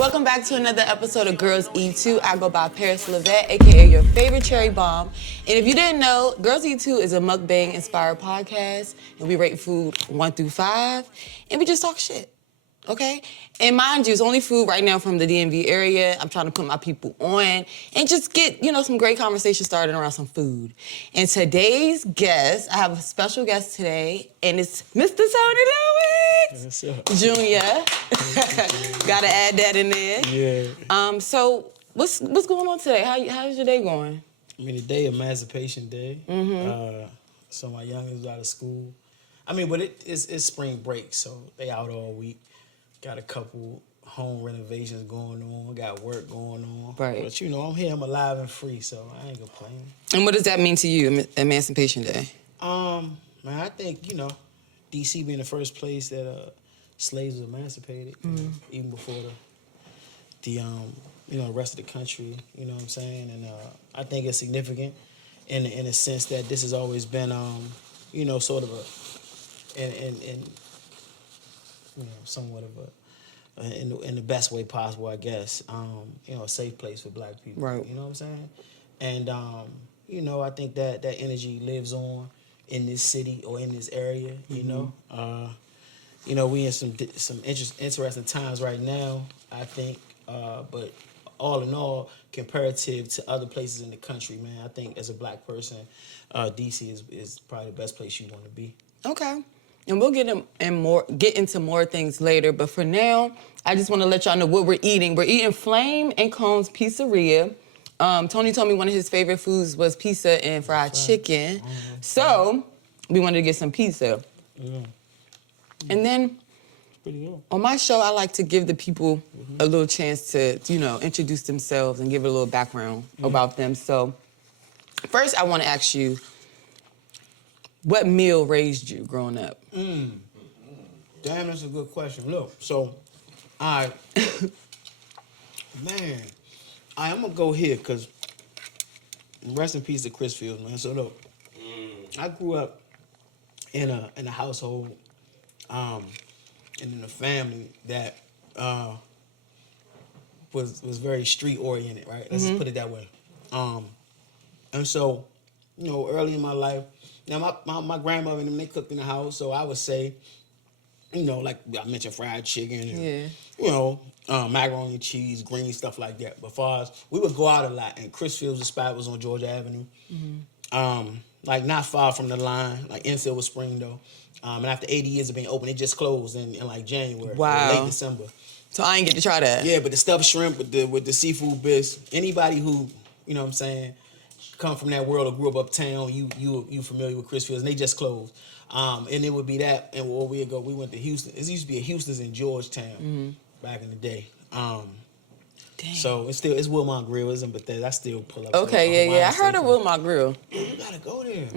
Welcome back to another episode of Girls Eat Too. I go by Paris Levette, aka your favorite cherry bomb. And if you didn't know, Girls Eat Too is a mukbang inspired podcast, and we rate food 1 through 5, and we just talk shit. Okay? And mind you, it's only food right now from the DMV area. I'm trying to put my people on and just get, some great conversation started around some food. And today's guest, I have a special guest today, and it's Mr. Tony Lewis Jr. Gotta add that in there. Yeah. So what's going on today? How's your day going? I mean, the day of Emancipation Day. Mm-hmm. So my youngest is out of school. I mean, but it's spring break, so they out all week. Got a couple home renovations going on. Got work going on. Right. But I'm here. I'm alive and free, so I ain't complaining. And what does that mean to you, Emancipation Day? Man, I think D.C. being the first place that slaves were emancipated, even before the rest of the country. You know what I'm saying? And I think it's significant in a sense that this has always been sort of somewhat of in the best way possible, I guess. A safe place for Black people. Right. You know what I'm saying? And I think that energy lives on in this city or in this area. We in some interesting times right now, I think. But all in all, comparative to other places in the country, man, I think as a Black person, DC is probably the best place you want to be. Okay. And we'll get into more things later. But for now, I just want to let y'all know what we're eating. We're eating Flame and Cone's Pizzeria. Tony told me one of his favorite foods was pizza and fried chicken. So we wanted to get some pizza. Yeah. And then on my show, I like to give the people a little chance to, introduce themselves and give a little background about them. So first, I want to ask you, what meal raised you growing up? Damn, that's a good question. Look, so, I'm going to go here because rest in peace to Chris Fields, man. So, look, I grew up in a household and in a family that was very street-oriented, right? Let's just put it that way. And so, early in my life, now, my grandmother and them, they cooked in the house, so I would say, like I mentioned, fried chicken, and, macaroni and cheese, green, stuff like that. But far as, we would go out a lot, and Chris Fields' spot was on Georgia Avenue. Like not far from the line, like in Silver Spring, though. And after 80 years of being open, it just closed in like January, late December. So I ain't get to try that. Yeah, but the stuffed shrimp with the seafood bits, anybody who, come from that world or grew up uptown, you familiar with Chris Fields, and they just closed. And it would be that, and where we go, we went to Houston. It used to be a Houston's in Georgetown back in the day. Dang. So it's Wilmot Grill, isn't Bethesda? I still pull up. Okay, yeah. I heard of Wilmot Grill. You gotta go there.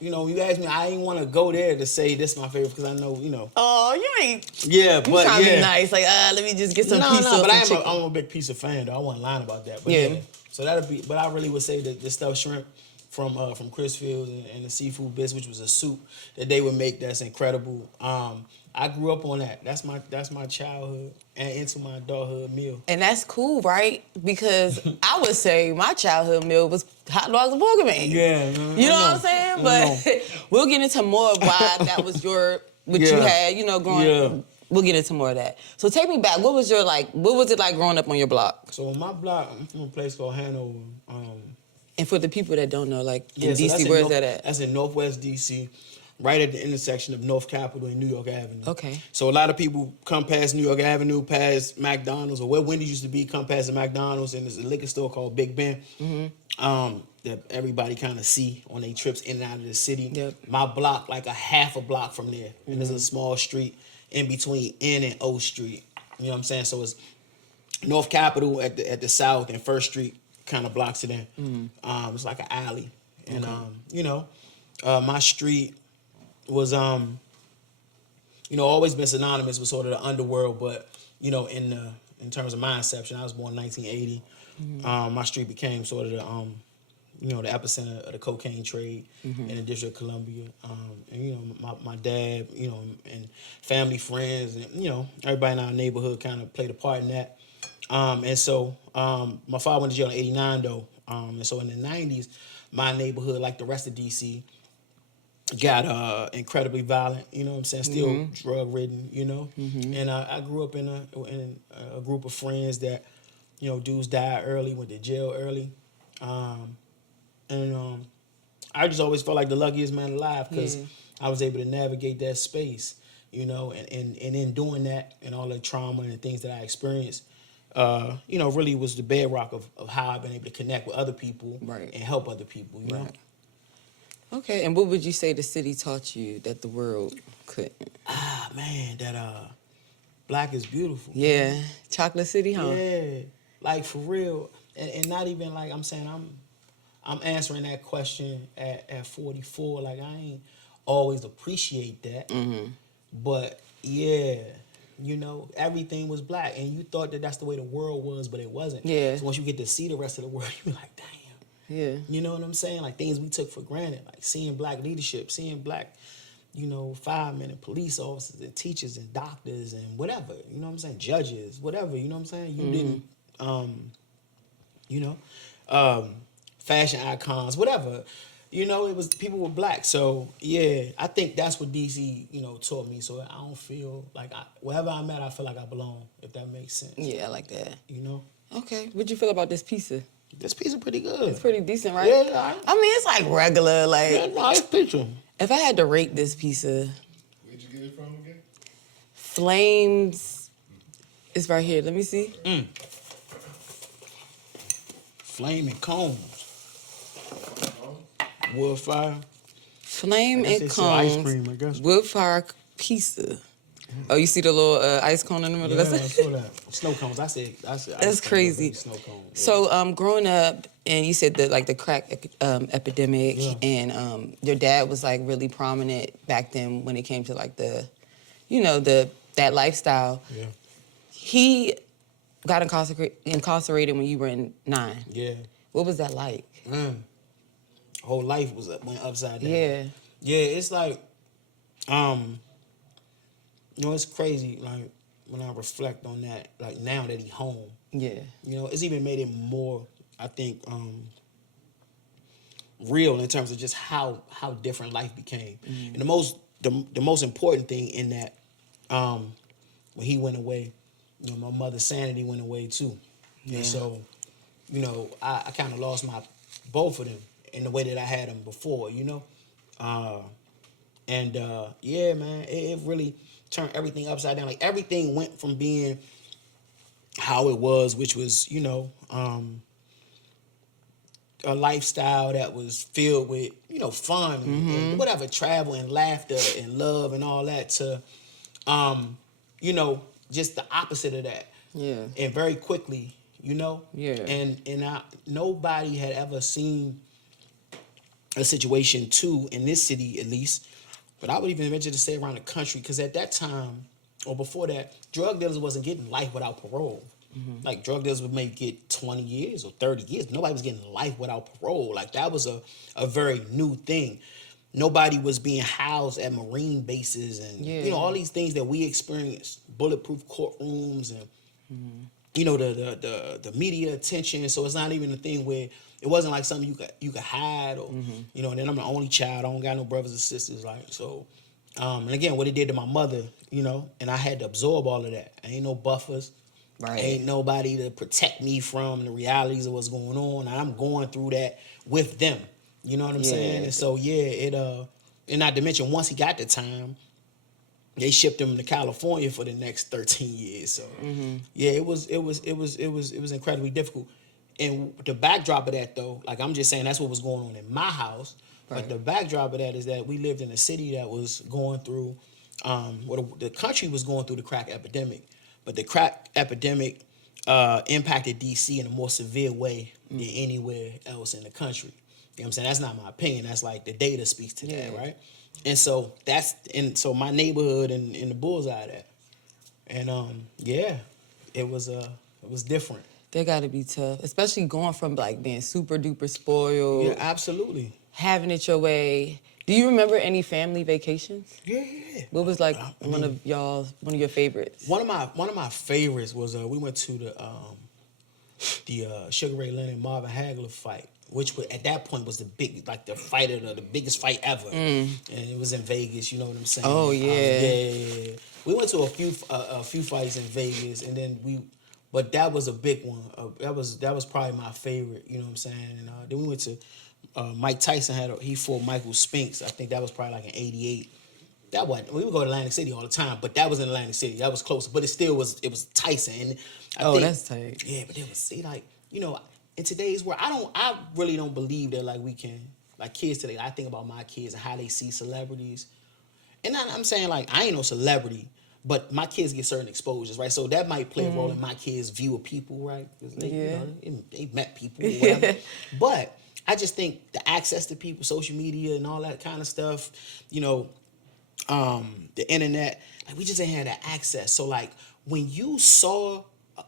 You asked me, I ain't want to go there to say this is my favorite because I know. Oh, you ain't. Yeah, You but trying to be nice, like let me just get some pizza. No, but chicken. I'm a big pizza fan though. I wasn't lying about that. But yeah. So that'll be. But I really would say that the stuffed shrimp from Chris Fields and the seafood bits, which was a soup that they would make, that's incredible. I grew up on that. That's my childhood and into my adulthood meal. And that's cool, right? Because I would say my childhood meal was hot dogs and pork and Yeah. You know what I'm saying? But we'll get into more of why that was you had, growing up. We'll get into more of that. So take me back. What was it like growing up on your block? So on my block, I'm from a place called Hanover. And for the people that don't know, in so DC, where's that at? That's in Northwest DC, right at the intersection of North Capitol and New York Avenue. Okay. So a lot of people come past New York Avenue, past McDonald's, or where Wendy's used to be, come past the McDonald's, and there's a liquor store called Big Ben. That everybody kind of see on their trips in and out of the city. Yep. My block, like a half a block from there, and there's a small street in between N and O Street. You know what I'm saying? So it's North Capitol at the south and First Street kind of blocks it in. It's like an alley, and my street was always been synonymous with sort of the underworld, but in terms of my inception, I was born in 1980. My street became sort of the epicenter of the cocaine trade in the District of Columbia. And my dad, and family, friends, and everybody in our neighborhood kind of played a part in that. And so my father went to jail in '89 though. And so in the '90s, my neighborhood, like the rest of DC, got incredibly violent. You know what I'm saying? Still drug ridden. You know. And I grew up in a group of friends that, dudes died early, went to jail early, and I just always felt like the luckiest man alive because I was able to navigate that space. And in doing that and all the trauma and the things that I experienced, really was the bedrock of how I've been able to connect with other people Right. and help other people, you know? Okay, and what would you say the city taught you that the world couldn't? Man, that black is beautiful. Yeah, Chocolate City, huh? Yeah, like for real. And not even like I'm saying I'm answering that question at 44. Like I ain't always appreciate that. But yeah, everything was black, and you thought that that's the way the world was, but it wasn't. Yeah. So once you get to see the rest of the world, you're like, damn. Yeah. You know what I'm saying? Like things we took for granted, like seeing black leadership, seeing black, firemen and police officers and teachers and doctors and whatever. You know what I'm saying? Judges, whatever. You know what I'm saying? You didn't, fashion icons, whatever. It was people were black. So yeah, I think that's what DC, taught me. So I don't feel like wherever I'm at, I feel like I belong. If that makes sense. Yeah, I like that. Okay, what'd you feel about this pizza? This pizza pretty good. It's pretty decent, right? Yeah, I mean, it's like regular, like. yeah, nice picture. If I had to rate this pizza, Where'd you get it from again? Flames is right here. Let me see. Flame and cones. Wood fire. Flame I guess and they sell ice cones, cream, I guess. wood fire pizza. Oh, you see the little ice cone in the middle? Yeah, I That's saw that. Snow cones. I said ice That's cream, crazy. but snow cones. Yeah. So, growing up, and you said that like the crack epidemic, and your dad was like really prominent back then when it came to like the, that lifestyle. Yeah. He got incarcerated when you were in 9. Yeah. What was that like? Whole life went upside down. Yeah. Yeah, it's like, it's crazy. Like when I reflect on that, like now that he home, Yeah. it's even made it more, I think, real in terms of just how different life became. And the most important thing in that, when he went away, my mother's sanity went away too. Yeah. And so, I kind of lost both of them in the way that I had them before, yeah, man, it really turned everything upside down. Like everything went from being how it was, which was, a lifestyle that was filled with, fun and whatever, travel and laughter and love and all that to, just the opposite of that. Yeah. And very quickly, Yeah. And nobody had ever seen a situation too in this city at least, but I would even venture to say around the country, because at that time or before that, drug dealers wasn't getting life without parole. Like drug dealers would maybe get 20 years or 30 years. Nobody was getting life without parole. Like that was a very new thing. Nobody was being housed at Marine bases and all these things that we experienced, bulletproof courtrooms and the media attention. So it's not even a thing where it wasn't like something you could hide or and then I'm the only child. I don't got no brothers or sisters, like so. And again, what it did to my mother, and I had to absorb all of that. Ain't no buffers. Right. Ain't nobody to protect me from the realities of what's going on. And I'm going through that with them. You know what I'm saying? And so and not to mention once he got the time, they shipped him to California for the next 13 years. So yeah, it was incredibly difficult. And the backdrop of that though, like I'm just saying that's what was going on in my house. Right. But the backdrop of that is that we lived in a city that was going through the country was going through the crack epidemic. But the crack epidemic impacted DC in a more severe way than anywhere else in the country. You know what I'm saying? That's not my opinion. That's like the data speaks to that, right? And so so my neighborhood and the bullseye of that. And it was different. They gotta be tough, especially going from like being super duper spoiled. Yeah, absolutely. Having it your way. Do you remember any family vacations? Yeah. What was like one of your favorites? One of my favorites was we went to the Sugar Ray Leonard and Marvin Hagler fight, which at that point was the biggest fight ever, and it was in Vegas. You know what I'm saying? Oh yeah. Yeah. We went to a few fights in Vegas, and then but that was a big one. That was probably my favorite. You know what I'm saying? And then we went to Mike Tyson he fought Michael Spinks. I think that was probably like in '88. That wasn't. We would go to Atlantic City all the time, but that was in Atlantic City. That was closer, but it was Tyson. And I think, that's tight. Yeah, but it was in today's world, I really don't believe that we can kids today. I think about my kids and how they see celebrities, and I'm saying I ain't no celebrity, but my kids get certain exposures, right? So that might play a role in my kids' view of people, right? 'Cause they met people or whatever. But I just think the access to people, social media, and all that kind of stuff, the internet, we just ain't had that access. So when you saw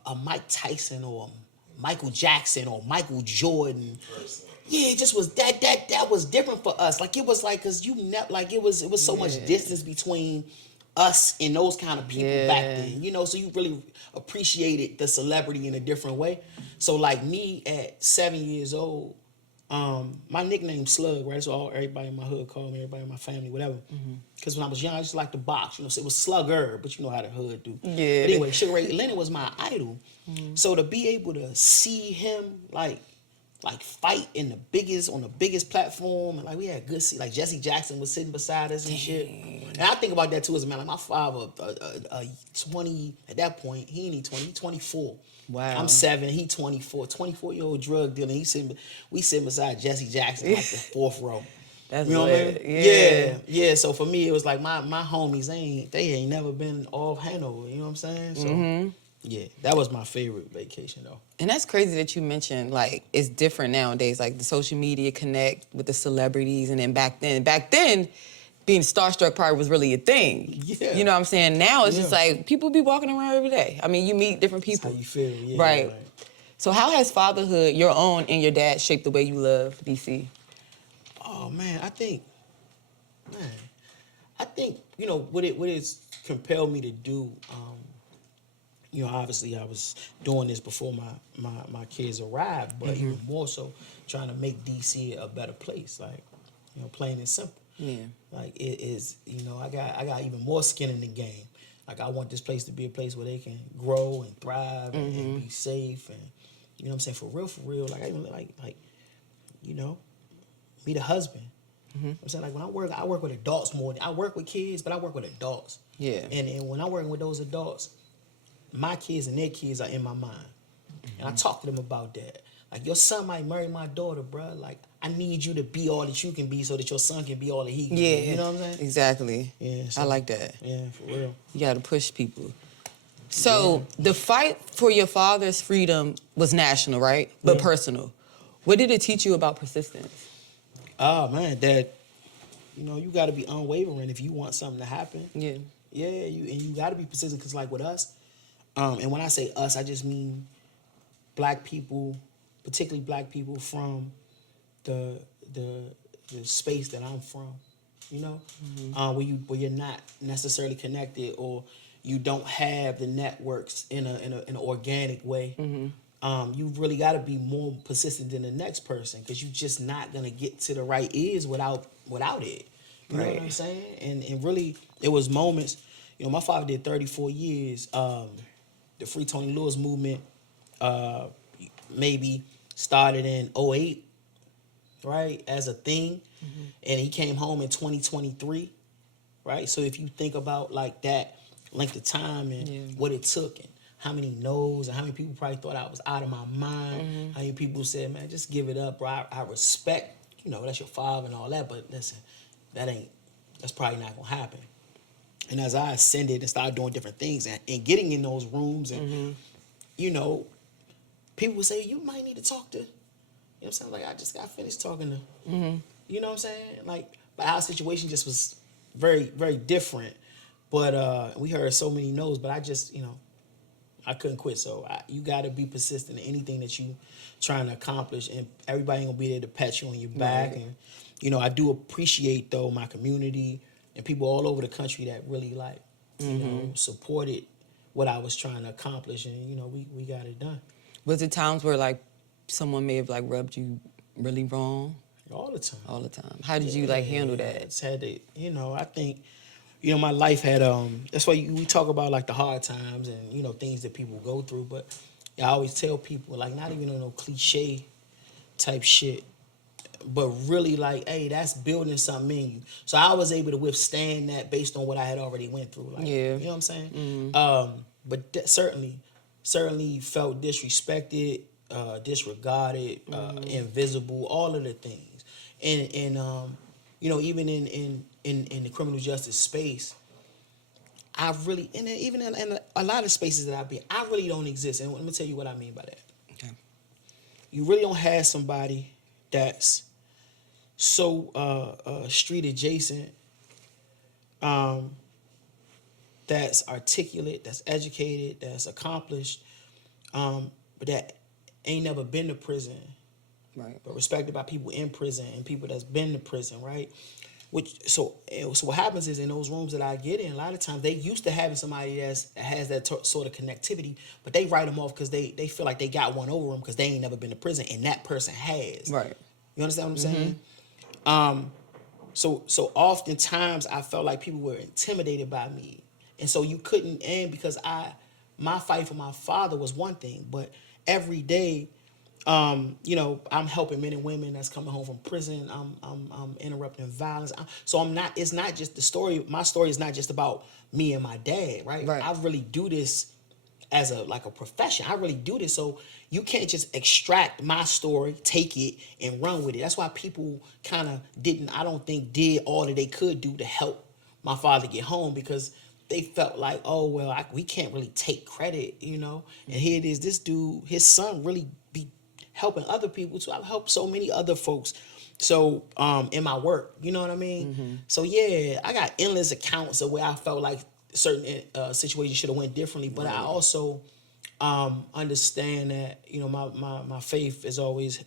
a Mike Tyson or Michael Jackson or Michael Jordan, yeah, it just was that was different for us. It was cause it was so much distance between us and those kind of people back then, so you really appreciated the celebrity in a different way. So me at 7 years old, my nickname Slugg, right? So everybody in my hood called me, everybody in my family, whatever. Because when I was young, I just liked to box. So it was Slugger, but you know how the hood do. Yeah. But anyway, Sugar Ray Leonard was my idol. So to be able to see him fight on the biggest platform, and we had good seats. Jesse Jackson was sitting beside us and shit. And I think about that too as a man. My father, 20 at that point, he ain't 20, he's 24. Wow. I'm 7, he 24. 24-year-old drug dealer. We sitting beside Jesse Jackson the fourth row. That's you know lit. what I mean? Yeah. So for me, it was my homies they ain't never been off Hanover. You know what I'm saying? So yeah, that was my favorite vacation though. And that's crazy that you mentioned it's different nowadays. The social media connect with the celebrities, and then back then, being starstruck probably was really a thing. Yeah. You know what I'm saying? Now it's just people be walking around every day. I mean, you meet different people. That's how you feel, yeah. Right. So how has fatherhood, your own and your dad, shaped the way you love DC? Oh man, I think what it's compelled me to do. Obviously I was doing this before my kids arrived, but even more so trying to make DC a better place. Plain and simple. Yeah. It is. I got even more skin in the game. I want this place to be a place where they can grow and thrive and be safe, and you know what I'm saying, for real. Be the husband. I'm saying when I work with adults more. I work with kids, but I work with adults. Yeah. And when I'm working with those adults, my kids and their kids are in my mind, and I talk to them about that. Your son might marry my daughter, bro. I need you to be all that you can be so that your son can be all that he can be. You know what I'm saying? Exactly. Yeah. So, I like that. Yeah, for real. You got to push people. So the fight for your father's freedom was national, right? But personal. What did it teach you about persistence? Oh, man, that, you got to be unwavering if you want something to happen. Yeah. Yeah, you got to be persistent because with us, and when I say us, I just mean black people, particularly black people from the space that I'm from, where you're not necessarily connected, or you don't have the networks in an organic way. You really got to be more persistent than the next person, because you're just not gonna get to the right ears without it. You know what I'm saying? And really, it was moments. My father did 34 years. The Free Tony Lewis movement maybe started in 2008, right, as a thing, and he came home in 2023, right? So if you think about that length of time and what it took, and how many no's, and how many people probably thought I was out of my mind, how many people said, man, just give it up, bro. I respect, that's your father and all that, but listen, that's probably not gonna happen. And as I ascended and started doing different things and getting in those rooms, and people would say, you might need to talk to, what I'm saying? I just got finished talking to, you know what I'm saying? But our situation just was very, very different. But we heard so many no's, but I just, I couldn't quit. So you got to be persistent in anything that you trying to accomplish, and everybody ain't gonna be there to pat you on your back. Right. And I do appreciate though my community and people all over the country that really like supported what I was trying to accomplish, and we got it done Was it times where like someone may have like rubbed you really wrong? all the time. All the time. How did you like handle that? It's had to, I think, my life had that's why we talk about like the hard times and things that people go through, but I always tell people like not even on no cliche type shit, but really like, hey, that's building something in you. So I was able to withstand that based on what I had already went through. Like, Yeah. You know what I'm saying? But certainly felt disrespected, disregarded, invisible, all of the things. And even in the criminal justice space, I really, and even in a lot of spaces that I've been, I really don't exist. And let me tell you what I mean by that. Okay. You really don't have somebody that's so street adjacent, that's articulate, that's educated, that's accomplished, but that ain't never been to prison, Right. but respected by people in prison and people that's been to prison, right? So what happens is in those rooms that I get in, a lot of times they used to having somebody that has that sort of connectivity, but they write them off because they feel like they got one over them because they ain't never been to prison and that person has. Right. You understand what I'm saying? So oftentimes I felt like people were intimidated by me, and so you couldn't. And because my fight for my father was one thing, but every day, I'm helping men and women that's coming home from prison. I'm interrupting violence. So I'm not. It's not just the story. My story is not just about me and my dad, right? Right. I really do this as a profession. I really do this. So you can't just extract my story, take it, and run with it. That's why people kind of I don't think, did all that they could do to help my father get home, because they felt like, oh, well, we can't really take credit, And here it is, this dude, his son really be helping other people too. I've helped so many other folks. So in my work, you know what I mean? So yeah, I got endless accounts of where I felt like certain situations should have went differently, but I also understand that my faith is always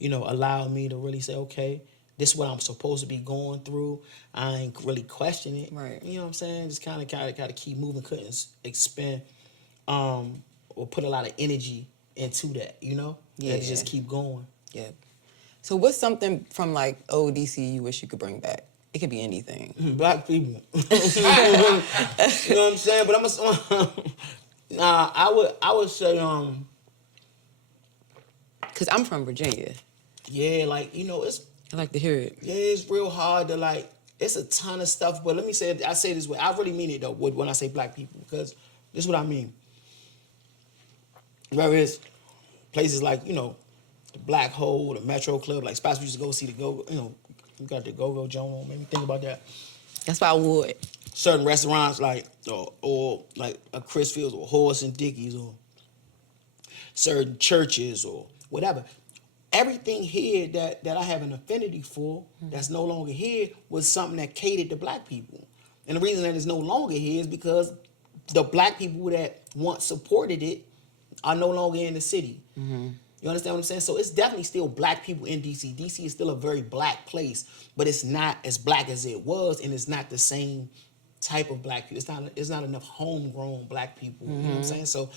allowed me to really say, okay, this is what I'm supposed to be going through. I ain't really questioning it. Right. You know what I'm saying? Just kind of keep moving. Couldn't expend or put a lot of energy into that. Yeah. And just keep going. Yeah. So what's something from like old DC you wish you could bring back? It could be anything. Black people. You know what I'm saying? But I would say Cause I'm from Virginia. yeah, like it's I like to hear it. yeah, it's real hard to like. It's a ton of stuff, but let me say it. I say it this way. I really mean it though when I say black people, because this is what I mean. Whereas places like the Black Hole, the Metro Club, like spots we used to go see the Go. You got the Go Joan. Made me think about that. That's why I would. Certain restaurants like or like a Chris Fields or Horace and Dickey's, or certain churches or whatever. Everything here that I have an affinity for that's no longer here was something that catered to black people. And the reason that it's no longer here is because the black people that once supported it are no longer in the city. You understand what I'm saying? So it's definitely still black people in DC. DC is still a very black place, but it's not as black as it was, and it's not the same type of black people. It's not enough homegrown black people. You know what I'm saying? So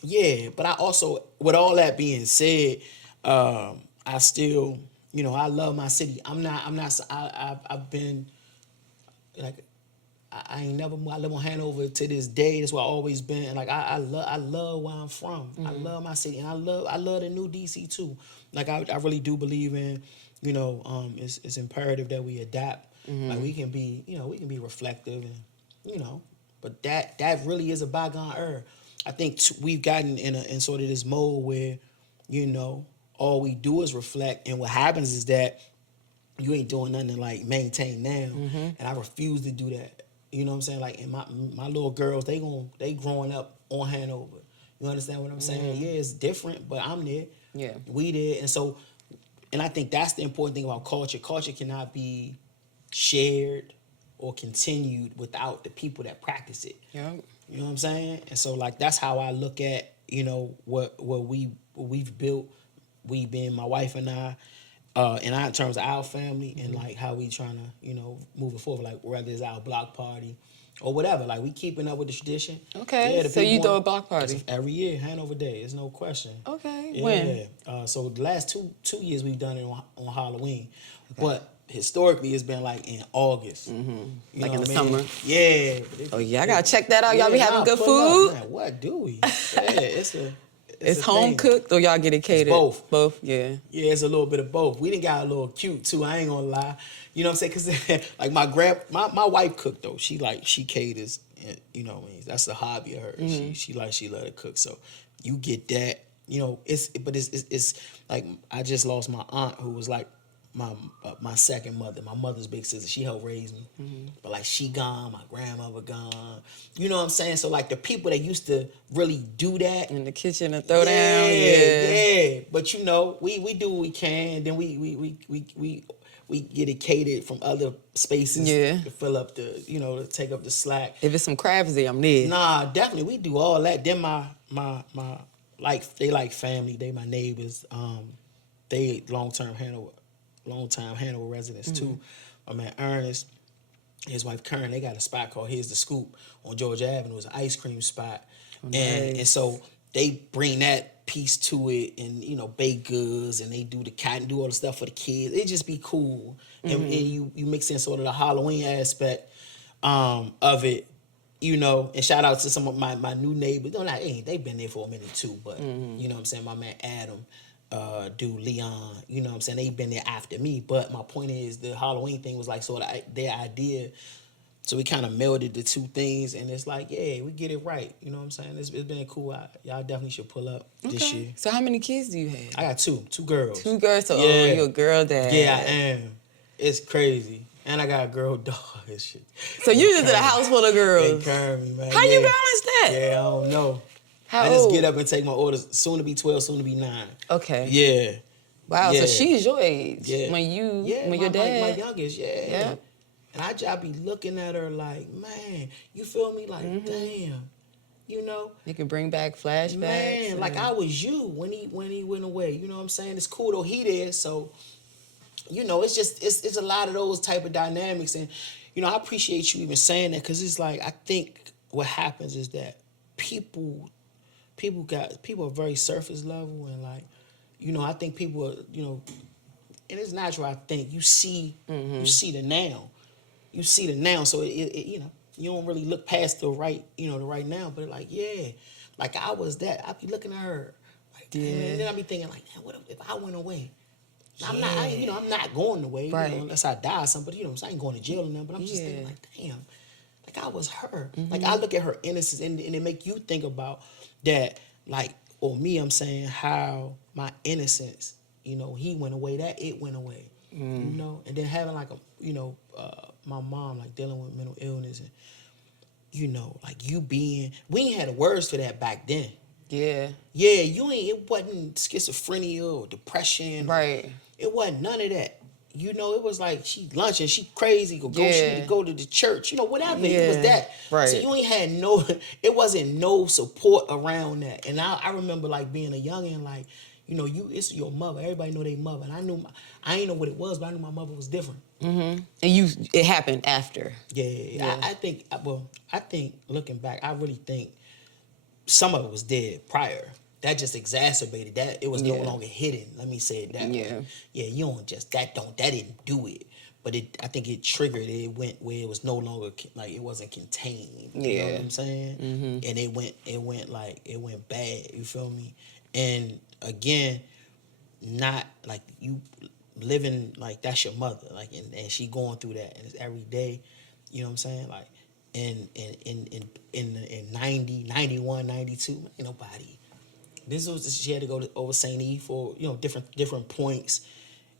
yeah, but I also, with all that being said, I still, I love my city. I've been, like, I ain't never, I live on Hanover to this day. That's where I always been. Like, I love where I'm from. I love my city, and I love the new DC too. Like, I really do believe in, it's imperative that we adapt. Like, we can be, we can be reflective, and, but that really is a bygone era. I think we've gotten in sort of this mode where, all we do is reflect, and what happens is that you ain't doing nothing to like maintain now, and I refuse to do that. You know what I'm saying? Like, and my little girls, they growing up on Hanover. You understand what I'm saying? Yeah, it's different, but I'm there. Yeah. We there, and I think that's the important thing about culture. Culture cannot be shared or continued without the people that practice it. Yeah. You know what I'm saying? And so like that's how I look at, you know, what we've built, we being my wife and I, in terms of our family and like how we trying to, you know, moving forward, like whether it's our block party or whatever. Like we keeping up with the tradition. Okay. The So people you throw a want- block party. it's every year, Hanover Day. There's no question. Okay. Yeah. When? So the last two years we've done it on Halloween, but historically it's been like in August. Mm-hmm. You Like know in the what I mean? summer. Yeah. Oh yeah, I gotta check that out. Y'all be having good pull food. up, man, what do we? Yeah, It's a home thing. cooked or y'all get it catered? both. Both. Yeah. Yeah, it's a little bit of both. We done got a little cute too. I ain't gonna lie. You know what I'm saying? Cause like my wife cooked though. She caters. You know what I mean? That's a hobby of hers. Mm-hmm. She let her cook. So you get that. You know, it's like I just lost my aunt who was like my second mother, my mother's big sister. She helped raise me, but like she gone, my grandmother gone. You know what I'm saying? So like the people that used to really do that In the kitchen and throw down. Yeah. yeah. But you know, we do what we can. Then we get it catered from other spaces Yeah. to fill up the, you know, to take up the slack. If it's some crabs there, I'm there. Nah, definitely we do all that. Then my like they like family. They my neighbors. They long time Hanover residents too. My man Ernest, his wife Karen, they got a spot called Here's the Scoop on Georgia Avenue. It's an ice cream spot, and so they bring that piece to it, and you know, baked goods, and they do the cotton, do all the stuff for the kids. It just be cool, and you mix in sort of the Halloween aspect of it. You know, and shout out to some of my new neighbors. They've been there for a minute too, but you know what I'm saying, my man Adam, dude Leon, you know what I'm saying, they've been there after me. But my point is the Halloween thing was like sort of their idea. So we kind of melded the two things, and it's like, yeah, we get it right. You know what I'm saying? It's been cool. Y'all definitely should pull up this year. So how many kids do you have? I got two girls. Two girls. So Yeah. you a girl dad. Yeah, I am. It's crazy. And I got a girl dog and shit. So you just in a house full of They girls. carry me, man. How you balance that? Yeah, I don't know. How I just old? get up and take my orders. Soon to be 12, soon to be 9. Okay. Yeah. Wow. Yeah. So she's your age. Yeah. When my your dad. youngest, yeah. Yeah. And I be looking at her like, man, you feel me? Like, damn. You know? You can bring back flashbacks. Man, like I was you when he went away. You know what I'm saying? It's cool though he there, so you know, it's just it's a lot of those type of dynamics, and you know, I appreciate you even saying that, because it's like I think what happens is that people are very surface level, and like, you know, I think people are, you know, and it's natural. I think you see the now, so it you know, you don't really look past the right now, but like, yeah, like I was that. I be looking at her like, damn, and then I be thinking like, damn, what if I went away? I'm not going away, Right. you know, unless I die or something. But you know, I ain't going to jail or nothing. But I'm just thinking like, damn, like I was her. Like I look at her innocence, and it make you think about that, like, or me. I'm saying how my innocence, you know, he went away, that it went away, you know, and then having like my mom like dealing with mental illness, and you know, like we ain't had the words for that back then. Yeah. Yeah, it wasn't schizophrenia or depression. Right. It wasn't none of that. You know, it was like she lunching, she crazy, she Yeah. need to go to the church, you know, whatever. Yeah. It was that. Right. So you ain't had it wasn't no support around that. And I remember like being a youngin', like, you know, it's your mother. Everybody know their mother. And I ain't know what it was, but I knew my mother was different. And it happened after. Yeah. I think looking back, I really think some of it was dead prior. That just exacerbated that. It was no longer hidden. Let me say it that way. Yeah, you don't just that didn't do it. But I think it triggered it. It went where it was no longer like it wasn't contained. You know what I'm saying? And it went bad. You feel me? And again, not like you living like that's your mother, like and she going through that, and it's every day. You know what I'm saying? Like in 90, 91, 92, ain't nobody. She had to go over St. E for, you know, different points.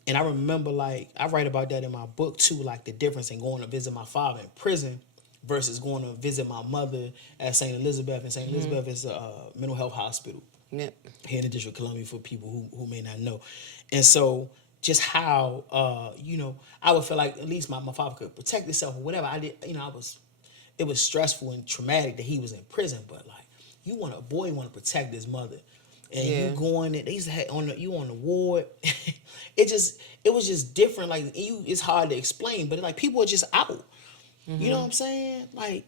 And I remember, like, I write about that in my book too, like the difference in going to visit my father in prison versus going to visit my mother at St. Elizabeth. And St. Elizabeth is a mental health hospital Yep. here in the District of Columbia for people who may not know. And so just how I would feel like at least my father could protect himself or whatever. I did, it was stressful and traumatic that he was in prison, but like a boy want to protect his mother. And you going there, they used to have you on the ward. it was just different. Like it's hard to explain, but like people are just out. You know what I'm saying? Like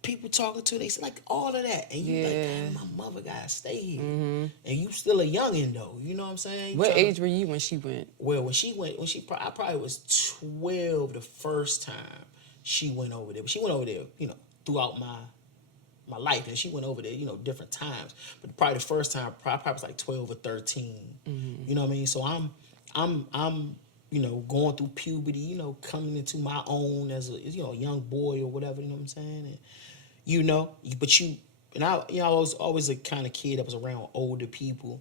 people talking to, they say like all of that, and you like, damn, my mother gotta stay here, and you still a youngin' though. You know what I'm saying? What age were you when she went? Well, I probably was 12 the first time she went over there. But she went over there, throughout my life, and she went over there, different times. But probably the first time, probably was like 12 or 13. You know what I mean? So I'm going through puberty, coming into my own as a young boy or whatever. You know what I'm saying? And I was always a kind of kid that was around older people.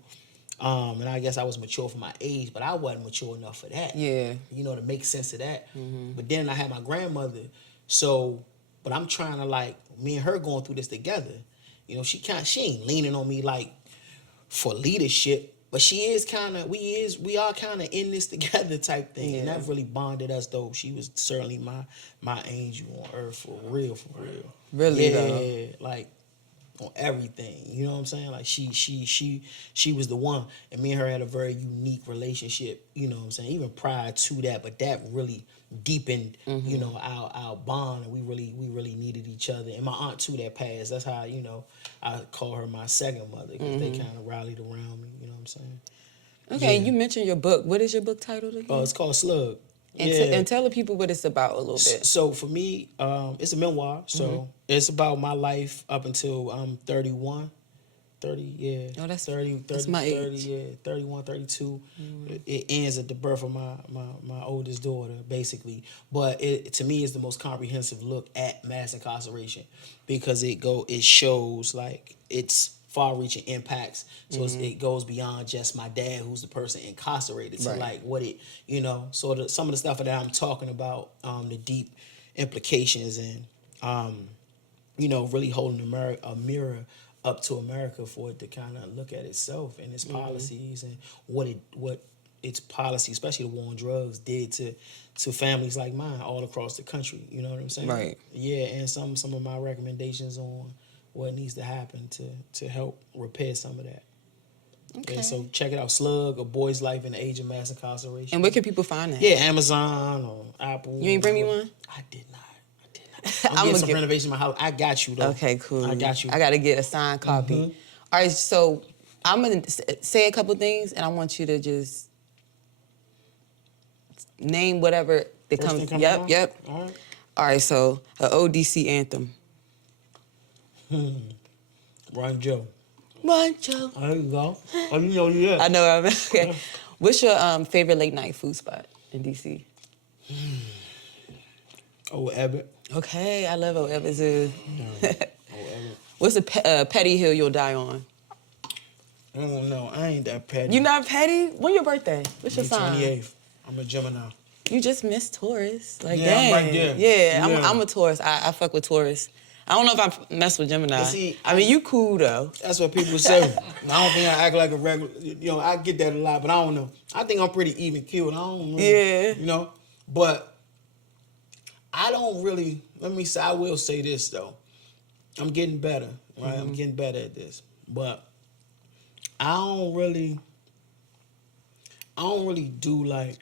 And I guess I was mature for my age, but I wasn't mature enough for that. Yeah. To make sense of that. But then I had my grandmother. But I'm trying to like, me and her going through this together. She ain't leaning on me like for leadership, but we are kind of in this together type thing. And that really bonded us though. She was certainly my angel on earth for real. Really though? Like on everything. You know what I'm saying? Like she was the one, and me and her had a very unique relationship, you know what I'm saying? Even prior to that, but that really deepened, our bond, and we really needed each other. And my aunt too that passed, that's how, I call her my second mother, because they kind of rallied around me, you know what I'm saying? Okay, you mentioned your book. What is your book titled again? Oh, it's called Slugg. And tell the people what it's about a little bit. So for me, it's a memoir. So it's about my life up until I'm 31. 30, yeah. Oh, that's 30, that's my 30, age. yeah, 31, 32. It ends at the birth of my oldest daughter, basically. But it to me is the most comprehensive look at mass incarceration, because it shows like its far-reaching impacts. So it goes beyond just my dad, who's the person incarcerated, to like what it, sort of some of the stuff that I'm talking about, the deep implications, and really holding a mirror up to America for it to kind of look at itself and its policies, and what its policy, especially the war on drugs, did to families like mine all across the country. You know what I'm saying? Right. Yeah, and some of my recommendations on what needs to happen to help repair some of that. Okay. Yeah, so check it out, Slugg, A Boy's Life in the Age of Mass Incarceration. And where can people find that? Yeah, Amazon or Apple. You ain't bring me one? I did not. I'm getting some renovation in my house. I got you, though. Okay, cool. I got you. I got to get a signed copy. All right, so I'm going to say a couple things, and I want you to just name whatever that comes. Yep. All right, so an ODC anthem. Run Joe. Run, Joe. There you go. Oh, you know you I know. Okay. What's your favorite late night food spot in DC? Oh, Abbott. Okay, I love Old Ebert Zoo. Abbott. What's a petty hill you'll die on? I don't know. I ain't that petty. You not petty? When your birthday? What's your sign? 28th. I'm a Gemini. You just missed Taurus. Like, Yeah, dang. I'm right there. Yeah, Yeah. I'm a Taurus. I fuck with Taurus. I don't know if I mess with Gemini. See, I mean, you cool, though. That's what people say. I don't think I act like a regular, I get that a lot, but I don't know. I think I'm pretty even keeled. I don't really, but I don't really, I will say this, though. I'm getting better, right? I'm getting better at this. But I don't really do like,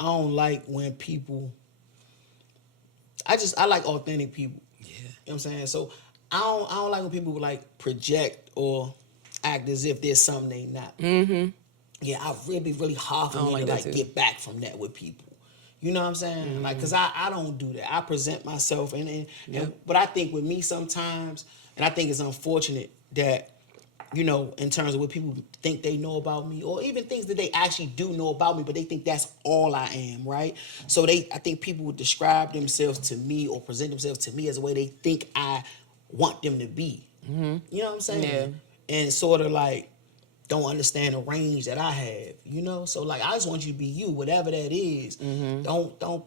I don't like when people, I like authentic people. Yeah. You know what I'm saying? So I don't like when people like project or act as if there's something they not. Mm-hmm. Yeah, I really hard for me to like get back from that with people. You know what I'm saying? Mm-hmm. Like, cause I don't do that. I present myself and but I think with me sometimes, and I think it's unfortunate that, in terms of what people think they know about me, or even things that they actually do know about me, but they think that's all I am, right? So I think people would describe themselves to me or present themselves to me as a way they think I want them to be. Mm-hmm. You know what I'm saying? Yeah. And sort of like don't understand the range that I have, So like I just want you to be you, whatever that is. Mm-hmm. Don't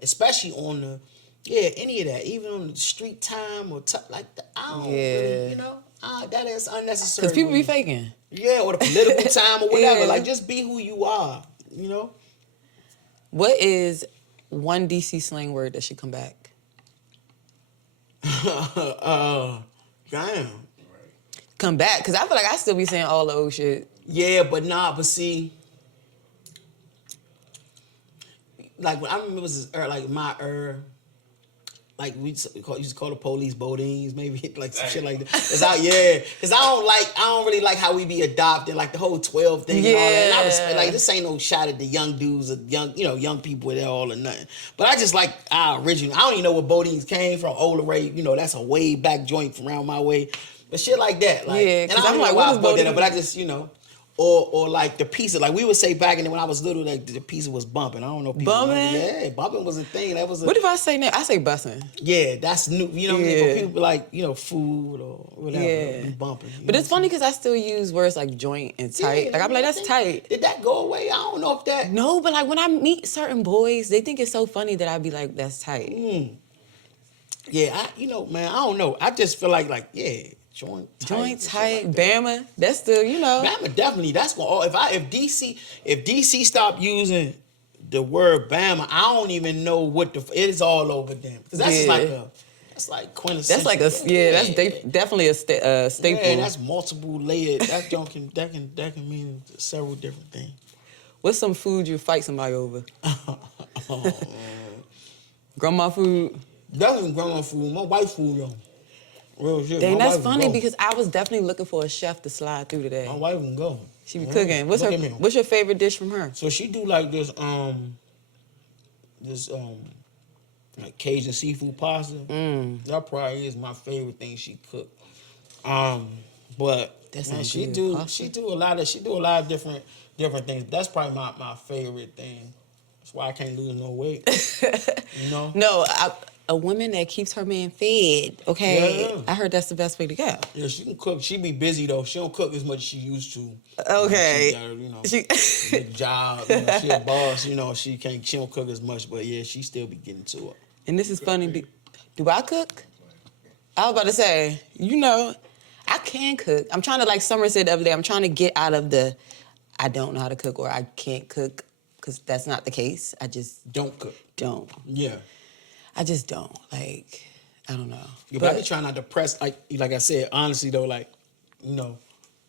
especially on the any of that, even on the street time or like that. I don't really, that is unnecessary. Because people be faking. Yeah, or the political time or whatever. Yeah. Like, just be who you are, you know? What is one DC slang word that should come back? Damn. Come back? Because I feel like I still be saying all the old shit. Yeah, but see, like when I remember it was like like we used to call the police bodines, maybe like some shit like that. It's out, yeah. Cause I don't really like how we be adopted, like the whole 12 thing and all that. And I respect, like, this ain't no shot at the young dudes or young people with it all or nothing. But I just like our original. I don't even know where bodines came from. Ola Ray, that's a way back joint from around my way. But shit like that, like, yeah. And I don't know why I bought that, but I just, Or like the pizza, like we would say back in the, when I was little, like the pizza was bumping. I don't know if people bumping. Yeah, bumping was a thing. That was. What if I say now? I say bussin'. Yeah, that's new. You know what I mean? But people be like, food or whatever. Yeah, Be bumping. But it's funny because I still use words like joint and tight. Yeah, like I'm like, that's tight. Did that go away? I don't know if that. No, but like when I meet certain boys, they think it's so funny that I be like, that's tight. Yeah, man, I don't know. I just feel like yeah. Joint tight, like Bama. That's still, Bama definitely. That's what. If DC stopped using the word Bama, I don't even know what it is all over them. Because that's like quintessential. That's like that's definitely a staple. Yeah, that's multiple layered. That can mean several different things. What's some food you fight somebody over? Grandma food. Definitely grandma food. My wife's food though. Real shit. Dang, that's funny because I was definitely looking for a chef to slide through today. My wife can go. She be cooking. What's your favorite dish from her? So she do like this like Cajun seafood pasta. That probably is my favorite thing she cooked. But man, she do a lot of different things. That's probably my favorite thing. That's why I can't lose no weight. No, a woman that keeps her man fed, okay? Yeah. I heard that's the best way to go. Yeah, she can cook. She be busy, though. She don't cook as much as she used to. Okay. She got her, big job. She a boss. She don't cook as much, but yeah, she still be getting to it. And this is funny. Do I cook? I was about to say, I can cook. I'm trying to, like Summer said the other day, I'm trying to get out of the I don't know how to cook or I can't cook, because that's not the case. I just don't cook. Don't. Yeah. I just don't. Like, I don't know. Yeah, but I be trying not to press, like I said, honestly though, like,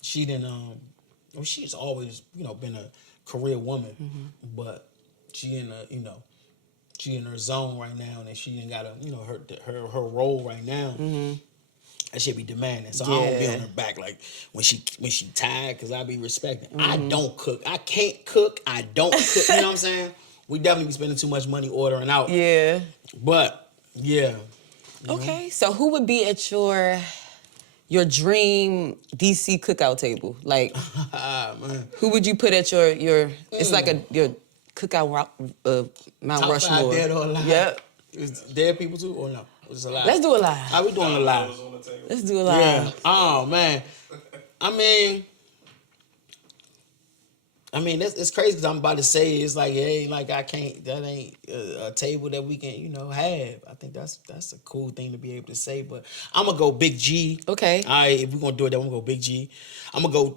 she didn't, she's always, been a career woman, but she in her zone right now, and she ain't got her role right now. That shit be demanding, so I don't be on her back like when she tired, because I be respecting. I don't cook. I can't cook. I don't cook. You know what I'm saying? We definitely be spending too much money ordering out. Yeah. But yeah. Okay, so who would be at your dream DC cookout table? Like, man. Who would you put at your? It's like your cookout Mount Top Rushmore. 5 dead or alive. Yep. Is dead people too or no? It's alive. Let's do a live. How we doing a live? Let's do a live. Yeah. Oh man. I mean, it's crazy because I'm about to say it's like, hey, like that ain't a table that we can, have. I think that's a cool thing to be able to say. But I'm gonna go Big G. Okay. All right, if we're gonna do it, then I'm gonna go Big G. I'm gonna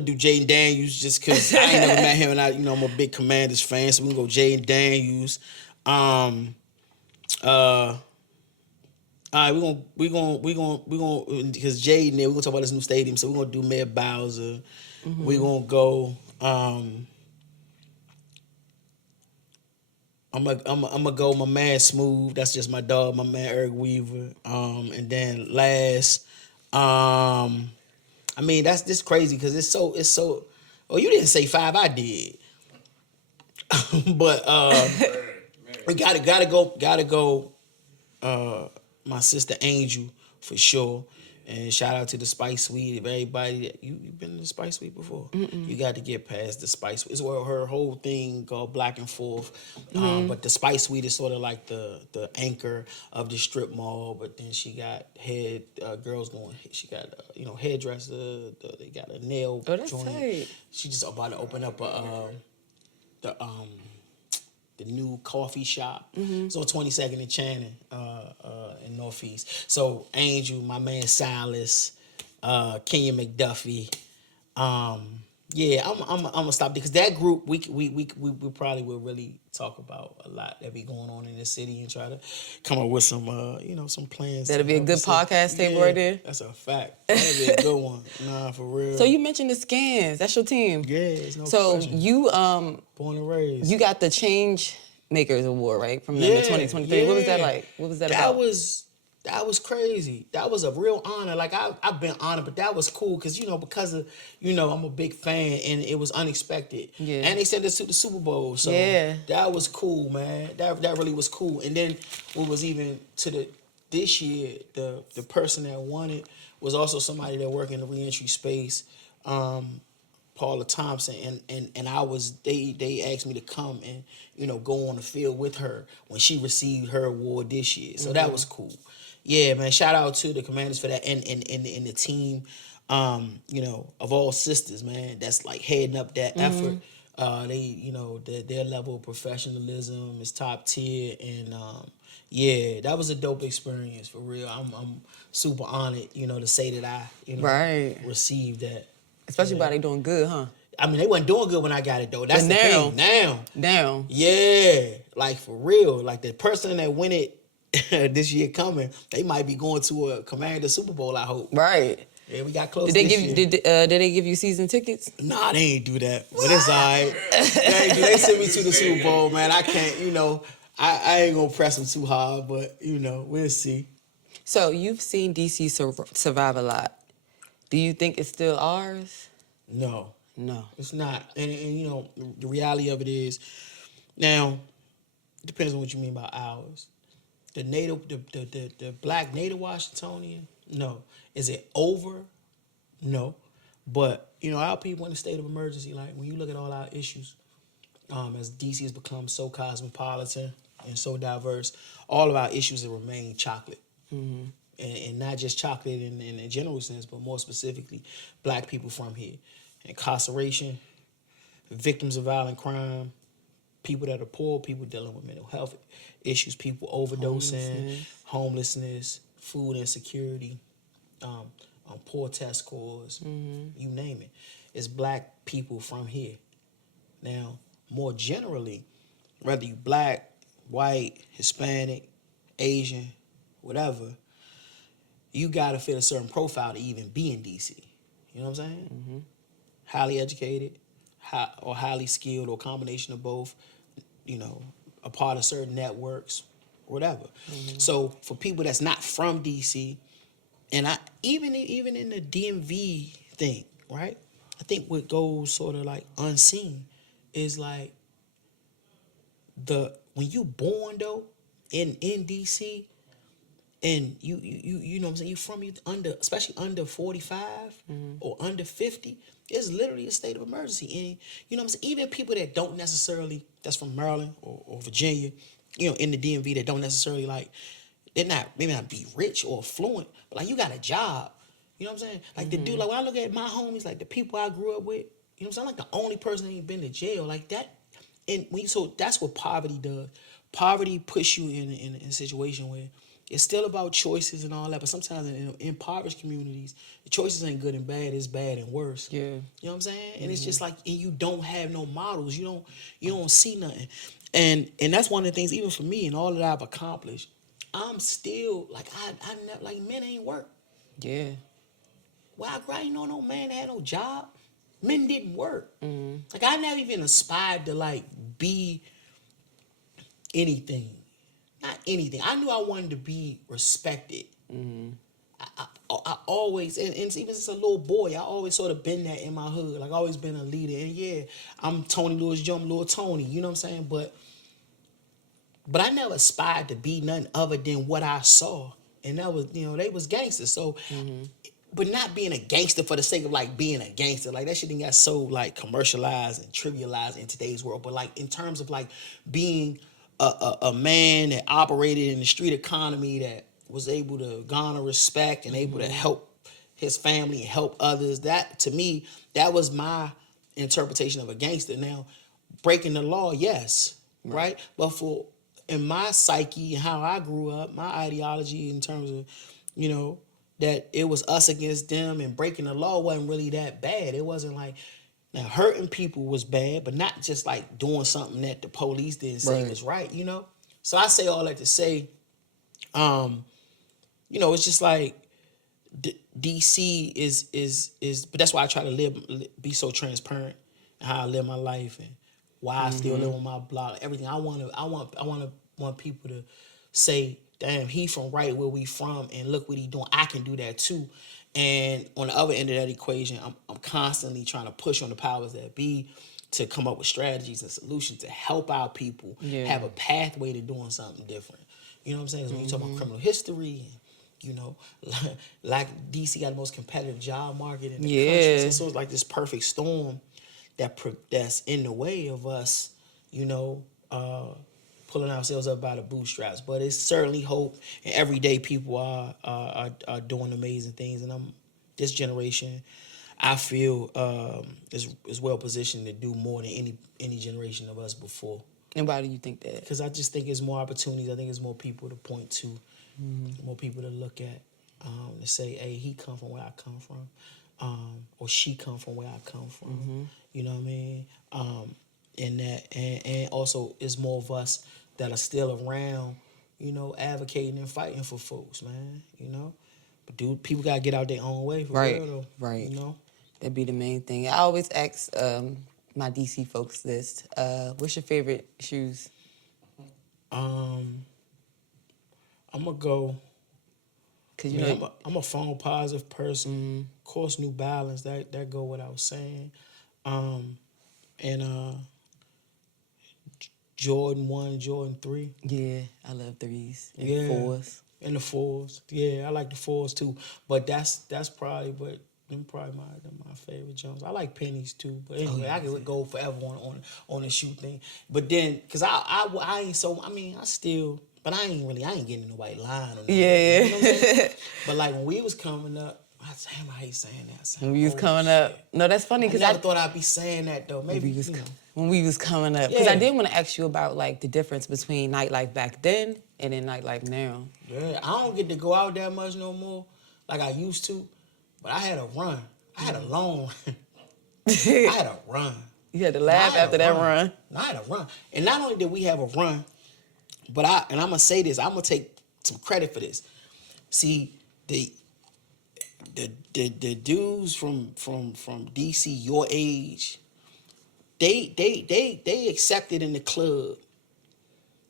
do Jaden Daniels just because I ain't never met him, and I'm a big Commanders fan, so we gonna go Jaden Daniels. All right, we gonna because Jaden there, we're gonna talk about this new stadium, so we're gonna do Mayor Bowser. We're gonna go. I'm gonna go my man Smooth. That's just my dog, my man Eric Weaver. And then last, that's just crazy because it's so. Oh, you didn't say 5, I did. But we gotta go. My sister Angel for sure. And shout out to the Spice Suite. If everybody, you've been to the Spice Suite before? You got to get past the Spice Suite. It's where her whole thing called Black and Forth. But the Spice Suite is sort of like the anchor of the strip mall. But then she got girls going. She got hairdresser. They got a nail joint. Tight. She just about to open up the new coffee shop. It's on 22nd and Channing in Northeast. So Angel, my man Silas, Kenya McDuffie. Yeah, I'm gonna stop because that group we probably will really talk about a lot that be going on in the city and try to come up with some some plans. That'll to be a help good us podcast table Yeah, right there. That's a fact. That'll be a good one. Nah, for real. So you mentioned the Scans. That's your team. Yeah, it's no So question. you Born and raised. you got the Change Makers Award, right? From them in Yeah, 2023. What was that yeah. like? What was that about? That was crazy. That was a real honor. Like I've been honored, but that was cool because because of I'm a big fan and it was unexpected. Yeah. And they sent us to the Super Bowl, so Yeah. that was cool, man. That really was cool. And then what was even to this year, the person that won it was also somebody that worked in the reentry space. Paula Thompson and I was they asked me to come and go on the field with her when she received her award this year. So that was cool. Yeah, man. Shout out to the Commanders for that and the team, of all sisters, man. That's like heading up that effort. Their level of professionalism is top tier, and yeah, that was a dope experience for real. I'm super honored, to say that I Right. received that. Especially by they doing good, huh? I mean, they wasn't doing good when I got it though. That's But the now- thing. Now. Yeah, like for real. Like the person that win it this year coming, they might be going to a Commander Super Bowl. I hope. Right. Yeah, we got close. Did they this give year. you did they give you season tickets? Nah, they ain't do that. But it's all right. They sent me to the Super Bowl, man. I can't. I ain't gonna press them too hard, but we'll see. So you've seen DC survive a lot. Do you think it's still ours? No. No. It's not. And the reality of it is, now, it depends on what you mean by ours. The black native Washingtonian, no. Is it over? No. But, our people in a state of emergency, like when you look at all our issues, as DC has become so cosmopolitan and so diverse, all of our issues have remained chocolate. Mm-hmm. And not just chocolate in a general sense, but more specifically, black people from here. Incarceration, victims of violent crime, people that are poor, people dealing with mental health issues, people overdosing, homelessness, food insecurity, poor test scores, you name it. It's black people from here. Now, more generally, whether you black, white, Hispanic, Asian, whatever, you gotta fit a certain profile to even be in DC. You know what I'm saying? Mm-hmm. Highly educated, or highly skilled, or a combination of both. A part of certain networks, whatever. Mm-hmm. So for people that's not from DC, and I even in the DMV thing, right? I think what goes sort of like unseen is like when you born though in DC. And you know what I'm saying, especially under 45 or under 50, it's literally a state of emergency. And you know what I'm saying, even people that don't necessarily, that's from Maryland or Virginia, in the DMV that don't necessarily maybe not be rich or affluent, but like you got a job. You know what I'm saying? Like the dude, like when I look at my homies, like the people I grew up with, you know what I'm saying? I'm like the only person that ain't been to jail like that. And so that's what poverty does. Poverty puts you in a situation where it's still about choices and all that, but sometimes in impoverished communities, the choices ain't good and bad, it's bad and worse. Yeah. You know what I'm saying? And it's just like, and you don't have no models. You don't see nothing. And that's one of the things, even for me and all that I've accomplished, I'm still, like, I never, like, men ain't work. Yeah. Well, I ain't know no man that had no job. Men didn't work. Mm-hmm. Like, I never even aspired to, like, be anything. Not anything. I knew I wanted to be respected. Mm-hmm. I always, and even since a little boy, I always sort of been that in my hood. Like, always been a leader. And yeah, I'm Tony Lewis Jump, Lil Tony. You know what I'm saying? But I never aspired to be nothing other than what I saw. And that was, they was gangsters. So, but not being a gangster for the sake of, like, being a gangster. Like, that shit done got so, like, commercialized and trivialized in today's world. But, like, in terms of, like, being a man that operated in the street economy, that was able to garner respect and able to help his family and help others, that, to me, that was my interpretation of a gangster. Now, breaking the law, yes, right? But in my psyche and how I grew up, my ideology in terms of, that it was us against them, and breaking the law wasn't really that bad. It wasn't like, now hurting people was bad, but not just like doing something that the police didn't say Right. was right, you know? So I say all that to say, you know, it's just like DC is, but that's why I try to be so transparent in how I live my life and why I still live on my block. Everything I want people to say, damn, he from right where we from, and look what he doing. I can do that too. And on the other end of that equation, I'm constantly trying to push on the powers that be to come up with strategies and solutions to help our people have a pathway to doing something different. You know what I'm saying? 'Cause when you talk about criminal history, and, you know, like DC got the most competitive job market in the country. So it's like this perfect storm that's in the way of us, you know, pulling ourselves up by the bootstraps. But it's certainly hope, and every day people are doing amazing things. And this generation, I feel, is well positioned to do more than any generation of us before. And why do you think that? Because I just think there's more opportunities. I think there's more people to point to, more people to look at, to say, hey, he come from where I come from, or she come from where I come from. You know what I mean? And also it's more of us that are still around, you know, advocating and fighting for folks, man. You know, but people gotta get out their own way for real though. Right. You know, That'd be the main thing. I always ask my DC folks this. What's your favorite shoes? I'm gonna go. Cause I you mean, know, I'm a phone positive person. Of course, New Balance that go without saying, and Jordan 1, Jordan 3. yeah, I love threes and fours. And the fours. Yeah, I like the fours too. But that's probably, but them probably my favorite jumps. I like pennies too. But anyway, I could go forever on the shoe thing. But then, cause I ain't so, I mean, I still, but I ain't getting in the white line or nothing. Yeah. You know what I'm saying? But like when we was coming up, I hate saying that. When we was coming up. No, that's funny I because never thought I'd be saying that though. Maybe when we was coming up. Because Yeah. I did want to ask you about like the difference between nightlife back then and then nightlife now. Yeah, I don't get to go out that much no more, like I used to. But I had a run. I had a long. I had a run. You had to laugh after that run. I had a run, and not only did we have a run, but I'm gonna say this. I'm gonna take some credit for this. See, the dudes from DC your age, they accepted in the club.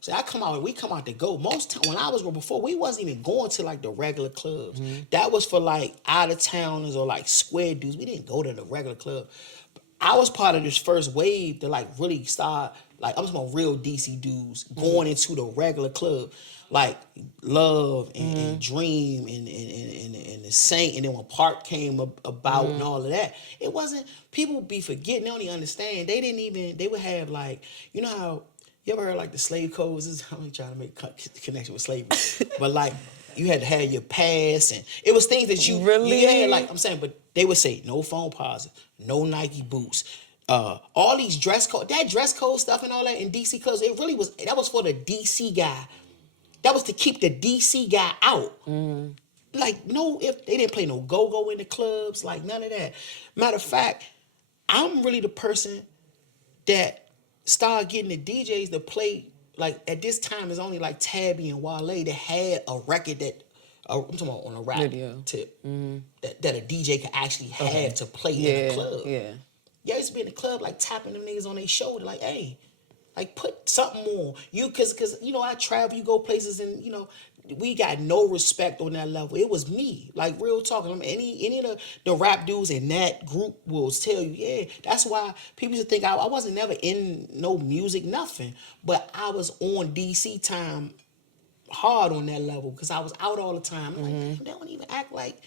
So we come out to go. Most time when I was before, we wasn't even going to like the regular clubs. That was for like out of towners or like square dudes. We didn't go to the regular club. I was part of this first wave to like really start, like I'm talking about real DC dudes going into the regular club. Like Love and Dream and the Saint, and then when Park came about and all of that, it wasn't, people be forgetting, they don't even understand. They would have like, you know how, you ever heard like the slave codes? I'm trying to make connection with slavery. But like, you had to have your pass, and it was things that you had, like I'm saying, but they would say no phone positive, no Nike boots, all these dress code, that dress code stuff and all that in DC clubs, it really was, that was for the DC guy. That was to keep the DC guy out. Like, no, if they didn't play no go-go in the clubs, like none of that. Matter of fact, I'm really the person that started getting the DJs to play, like at this time it's only like Tabby and Wale that had a record that, I'm talking about on a rap tip, that a DJ could actually have to play in a club. Yeah, I used to be in the club like tapping them niggas on their shoulder like, hey, like put something on. Cause you know, I travel, you go places and you know, we got no respect on that level. It was me, like real talking. I mean, any of the rap dudes in that group will tell you, yeah, that's why people used to think I wasn't never in no music, nothing. But I was on DC time hard on that level because I was out all the time. I'm like, damn, they don't even act like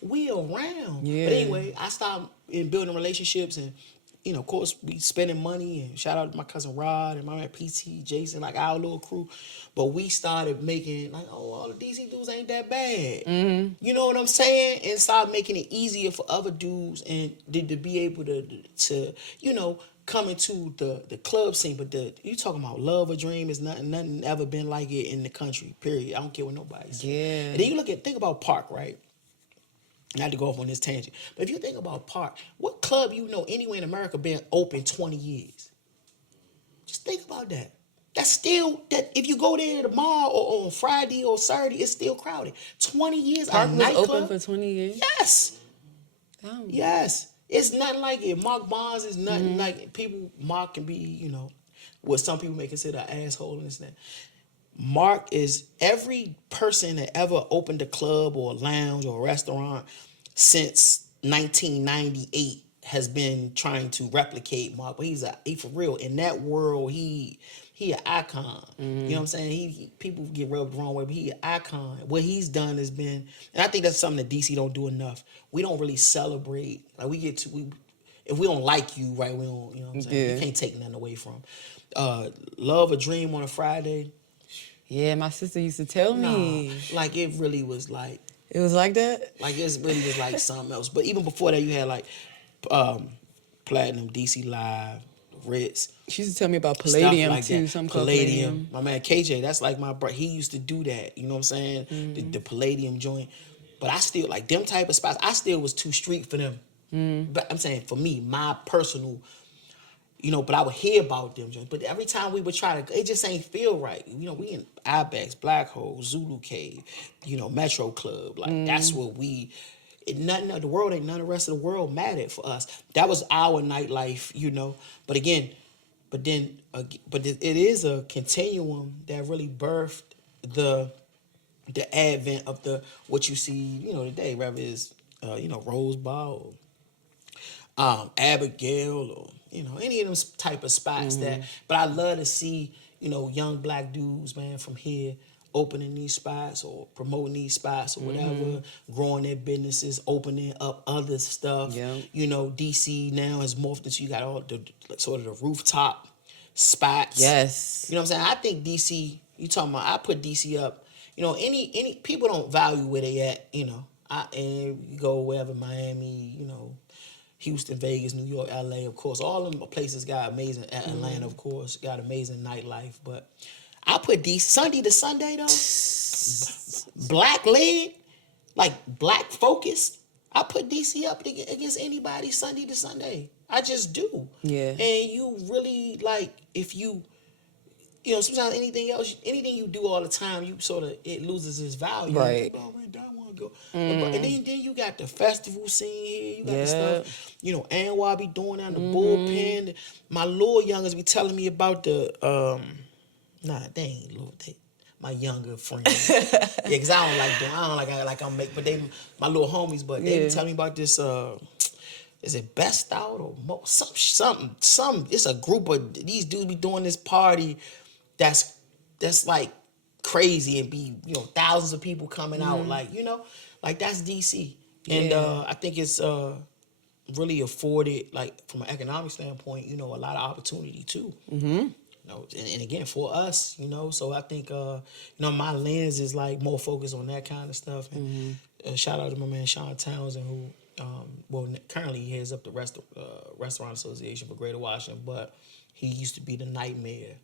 we around. Yeah. But anyway, I started in building relationships and, you know, of course, we spending money, and shout out to my cousin Rod and my man PT, Jason, like our little crew. But we started making like, oh, all the DC dudes ain't that bad. You know what I'm saying? And started making it easier for other dudes and to be able to you know, come into the club scene. But you talking about Love or Dream is nothing ever been like it in the country, period. I don't care what nobody says. Yeah. And then you think about Park, right? not to go off on this tangent, but if you think about Park, what club you know anywhere in America been open 20 years? Just think about that. That's still, that if you go there tomorrow or on Friday or Saturday, it's still crowded. 20 years, Park a was nightclub? open for 20 years. Yes. Oh. Yes. It's nothing like it. Mark Bonds is nothing like it. People, Mark can be, you know, what some people may consider an asshole and this and that. Mark is, every person that ever opened a club or a lounge or a restaurant since 1998 has been trying to replicate Mark. But he for real. In that world, he an icon. You know what I'm saying? He people get rubbed the wrong way, but he an icon. What he's done has been, and I think that's something that DC don't do enough. We don't really celebrate. Like if we don't like you, right? We don't. You know what I'm saying? Yeah. You can't take nothing away from. Love a Dream on a Friday. Yeah, my sister used to tell me. Like it really was like. It was like that? Like it really was like something else. But even before that, you had like Platinum, DC Live, Ritz. She used to tell me about Palladium like too. that. Something called Palladium. My man KJ, that's like my brother. He used to do that. You know what I'm saying? The Palladium joint. But I still like them type of spots. I still was too street for them. But I'm saying for me, my personal. You know, but I would hear about them joints. But every time we would try to, it just ain't feel right. You know, we in Ibex, Black Hole, Zulu Cave, you know, Metro Club. Like that's what nothing of the world ain't none of the rest of the world mattered for us. That was our nightlife, you know. But again, but it is a continuum that really birthed the advent of what you see, you know, today, whether it's you know, Rose Bar or Abigail or, you know, any of them type of spots that, but I love to see, you know, young black dudes, man, from here opening these spots or promoting these spots or whatever, growing their businesses, opening up other stuff. Yeah. You know, DC now has morphed into, you got all the sort of the rooftop spots. Yes. You know what I'm saying? I think DC, you talking about, I put DC up, you know, any people don't value where they at, you know. And you go wherever, Miami, you know, Houston, Vegas, New York, LA, of course. All them places got amazing. Atlanta, of course, got amazing nightlife. But I put these Sunday to Sunday though, black led, like black focused. I put DC up against anybody Sunday to Sunday. I just do. Yeah. And you really like, if you know, sometimes anything you do all the time, you sort of, it loses its value. Right. Oh, man, I want to go. And then you got the festival scene here. You got the stuff, you know, Anwar be doing out in the bullpen. My little youngers be telling me about the, they ain't little, my younger friends. Yeah, because I don't like doing, but they, my little homies, but they be telling me about this, is it Best Out or something? It's a group of these dudes be doing this party that's like crazy and be, you know, thousands of people coming out, like, you know, like that's DC. And I think it's really afforded, like from an economic standpoint, you know, a lot of opportunity too. You know, and again for us, you know, so I think you know, my lens is like more focused on that kind of stuff. And shout out to my man Sean Townsend, who currently he heads up the Restaurant Association for Greater Washington, but he used to be the Nightmare.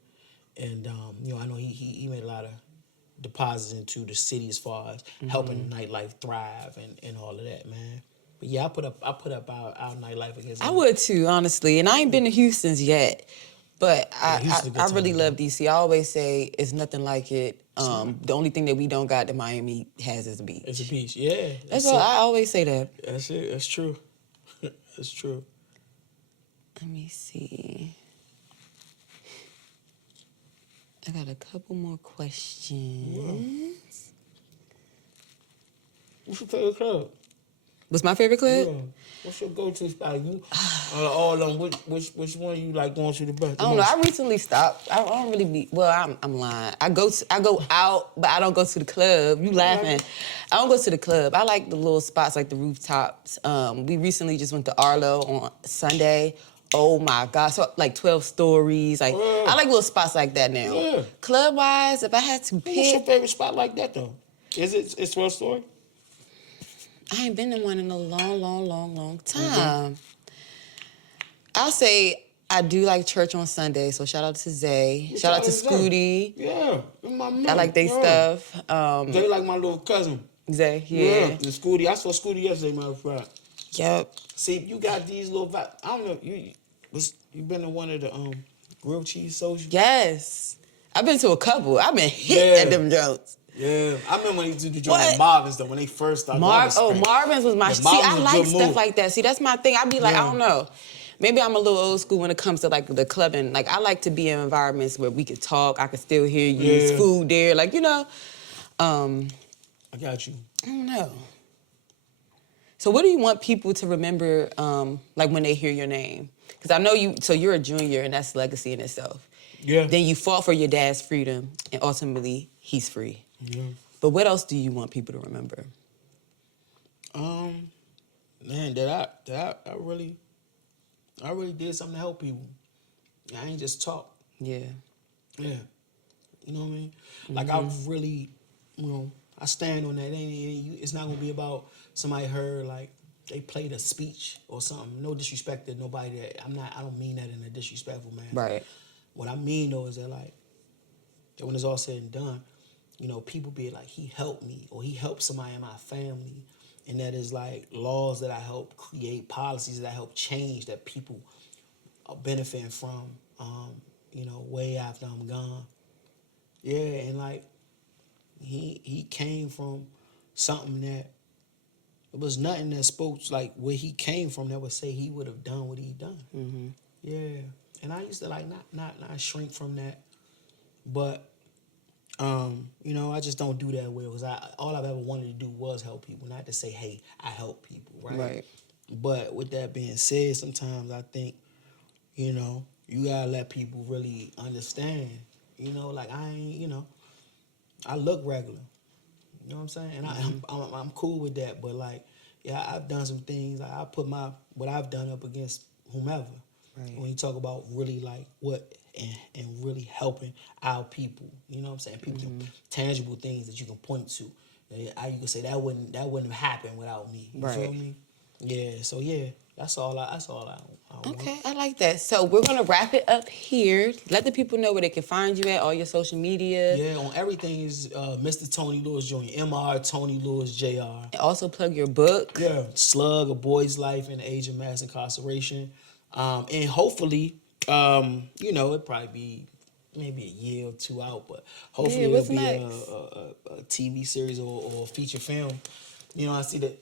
And, you know, I know he made a lot of deposits into the city as far as helping nightlife thrive and all of that, man. But yeah, I put up our nightlife against. I would too, honestly. And I ain't been to Houston's yet, but Houston's a I good really time, love DC. I always say it's nothing like it. The only thing that we don't got that Miami has is the beach. It's a beach, yeah. That's all. I always say that. That's it. That's true. That's true. Let me see. I got a couple more questions. What's your favorite club? What's my favorite club? Yeah. What's your go-to spot? You all of them. Which one you like going to the best? I don't know. I recently stopped. I don't really be. Well, I'm lying. I go out, but I don't go to the club. You laughing? I don't go to the club. I like the little spots, like the rooftops. We recently just went to Arlo on Sunday. Oh my God! So like 12 stories. Like I like little spots like that now. Yeah. Club wise, if I had to What's your pick, favorite spot like that though? It's 12 story? I ain't been in one in a long time. I'll say I do like church on Sunday, so shout out to Zay. Shout out to Scooty. Yeah, my man. I like they stuff. They like my little cousin. Zay, yeah. The Scooty. I saw Scooty yesterday, matter of fact. Yep. See, you got these little vibes. I don't know. You been to one of the grilled cheese socials? Yes. I've been to a couple. I've been hit at them jokes. Yeah, I remember when they did the joint at Marvin's though, when they first started. Marvin's was my... See, I like stuff like that. See, that's my thing. I be like, I don't know. Maybe I'm a little old school when it comes to like the clubbing. Like I like to be in environments where we could talk. I could still hear you. There's food there. Like, you know. I got you. I don't know. So what do you want people to remember like when they hear your name? Because I know you're a junior and that's legacy in itself. Yeah. Then you fought for your dad's freedom and ultimately he's free. Yeah. But what else do you want people to remember? Man, that I really did something to help people. I ain't just talk. Yeah. Yeah. You know what I mean? Like I really, I stand on that. It's not gonna be about somebody heard like they played a speech or something. No disrespect to nobody. I don't mean that in a disrespectful manner. Right. What I mean though is that like, that when it's all said and done, people be like, he helped me or he helped somebody in my family. And that is like laws that I help create, policies that I help change that people are benefiting from, way after I'm gone. Yeah, and like, he came from something that, it was nothing that spoke like where he came from that would say he would have done what he done. Mm-hmm. Yeah, and I used to like not shrink from that, but I just don't do that well because all I've ever wanted to do was help people, not to say, hey, I help people, right? Right. But with that being said, sometimes I think, you gotta let people really understand, like I ain't, I look regular. You know what I'm saying? And I'm cool with that. But like, yeah, I've done some things. Like I put what I've done up against whomever. Right. When you talk about really like what and really helping our people, you know what I'm saying? People can, tangible things that you can point to. You can say that wouldn't have happened without me. You feel me? Yeah. So yeah, that's all I want. Okay, I like that. So we're gonna wrap it up here. Let the people know where they can find you at, all your social media. Yeah, on everything is Mr. Tony Lewis Jr. Mr. Tony Lewis Jr. And also plug your book. Yeah. Slugg, A Boy's Life in the Age of Mass Incarceration. And hopefully, it'll probably be maybe a year or two out, but hopefully it'll be a TV series or a feature film. I see that,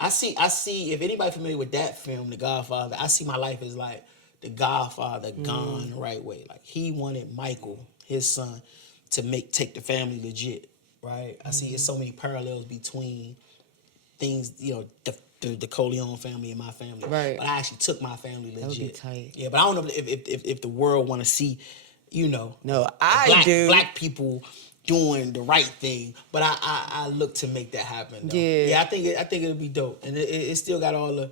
I see, if anybody familiar with that film, The Godfather, I see my life as like The Godfather gone the right way. Like he wanted Michael, his son, to take the family legit, right? I see there's so many parallels between things, the Corleone family and my family. Right. But I actually took my family legit. That would be tight. Yeah, but I don't know if the world want to see, No, I do. Black people doing the right thing, but I look to make that happen. Though. Yeah, I think it'll be dope, and it still got all the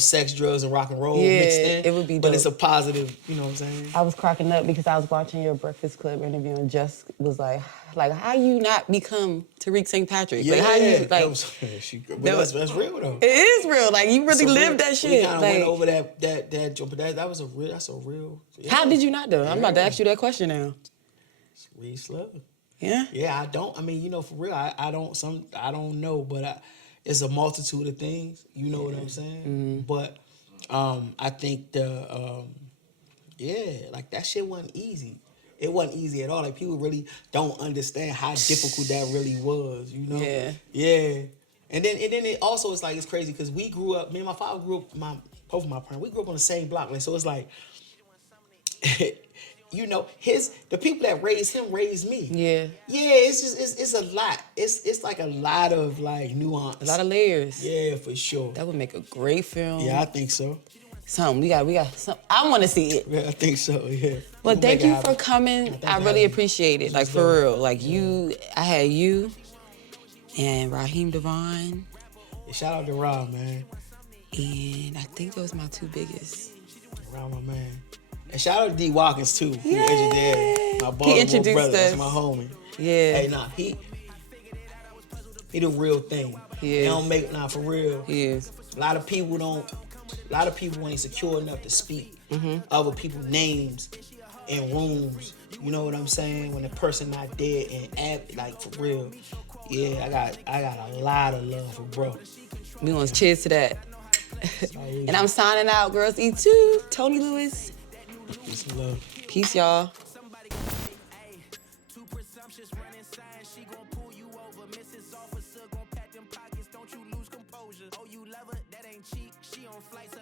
sex, drugs, and rock and roll mixed in. It would be dope. But it's a positive. You know what I'm saying? I was cracking up because I was watching your Breakfast Club interview and just was like how you not become Tariq St. Patrick? Yeah, like how you that's real though. It is real. Like you really lived that shit. We kind of went over that joke, but that's a real. Yeah. How did you not though? I'm about to ask you that question now. Read Slugg. Yeah. Yeah, I don't. I mean, for real, I don't know, but it's a multitude of things. You know what I'm saying? Mm-hmm. But I think like that shit wasn't easy. It wasn't easy at all. Like people really don't understand how difficult that really was. Yeah. Yeah. And then it also is like it's crazy because we grew up. Me and my father grew up. Both of my parents, we grew up on the same block. Like so, it's like. The people that raised him raised me. Yeah. Yeah, it's a lot. It's like a lot of like nuance. A lot of layers. Yeah, for sure. That would make a great film. Yeah, I think so. We got some. I want to see it. Yeah, I think so. Yeah. Well, thank you for coming. I really appreciate it. Like for real. Like I had you and Raheem Devon. Yeah, shout out to Rob, man. And I think those my two biggest. Rob, my man. And shout out to D. Watkins too. Yeah. My Baltimore brother. Us. That's my homie. Yeah. Hey, nah, he the real thing. He don't make for real. He is. A lot of people ain't secure enough to speak other people's names in rooms. You know what I'm saying? When the person not dead and act like for real. Yeah, I got a lot of love for bro. We want to cheers to that. Salute. And I'm signing out. Girls Eat Too. Tony Lewis. Peace and love. Peace, y'all. She on flights,